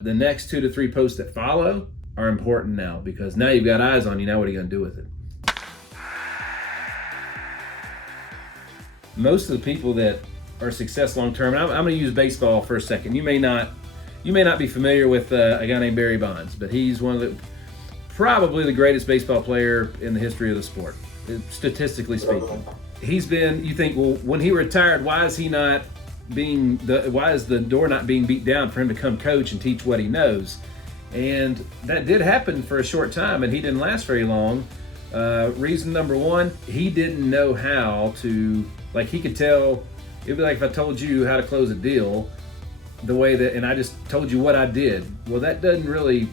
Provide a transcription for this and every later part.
The next 2 to 3 posts that follow are important now because now you've got eyes on you. Now what are you going to do with it? Most of the people that are success long term, and I'm going to use baseball for a second. You may not be familiar with a guy named Barry Bonds, but he's probably the greatest baseball player in the history of the sport, statistically speaking. He's been. You think, well, when he retired, why is the door not being beat down for him to come coach and teach what he knows? And that did happen for a short time, and he didn't last very long. Reason number one, he didn't know how to, he could tell. It'd be like if I told you how to close a deal the way that, and I just told you what I did. Well, that doesn't really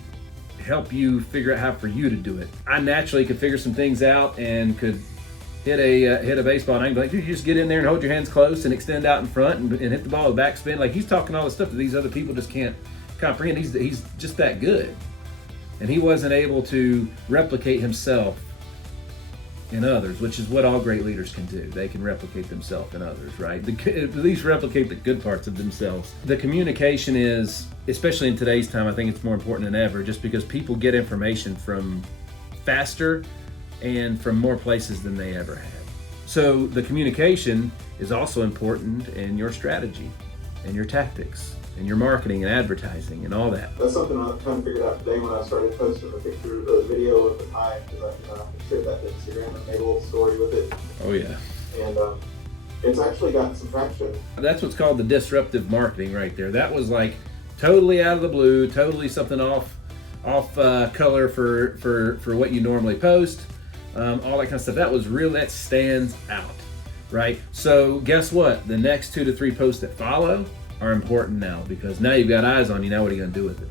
help you figure out how for you to do it. I naturally could figure some things out and could hit a baseball, and I can be like, dude, you just get in there and hold your hands close and extend out in front and hit the ball with backspin. Like, he's talking all the stuff that these other people just can't comprehend. He's just that good. And he wasn't able to replicate himself in others, which is what all great leaders can do. They can replicate themselves in others, right? At least replicate the good parts of themselves. The communication is, especially in today's time, I think it's more important than ever, just because people get information from faster and from more places than they ever had. So the communication is also important in your strategy and your tactics and your marketing and advertising and all that. That's something I kind of figured out today when I started posting the picture or the video at the time, because I shared that to Instagram and made a little story with it. Oh yeah. And it's actually gotten some traction. That's what's called the disruptive marketing right there. That was like totally out of the blue, totally something off color for what you normally post. All that kind of stuff. That was real. That stands out, right? So guess what? The next 2 to 3 posts that follow are important now because now you've got eyes on you. Now what are you going to do with it?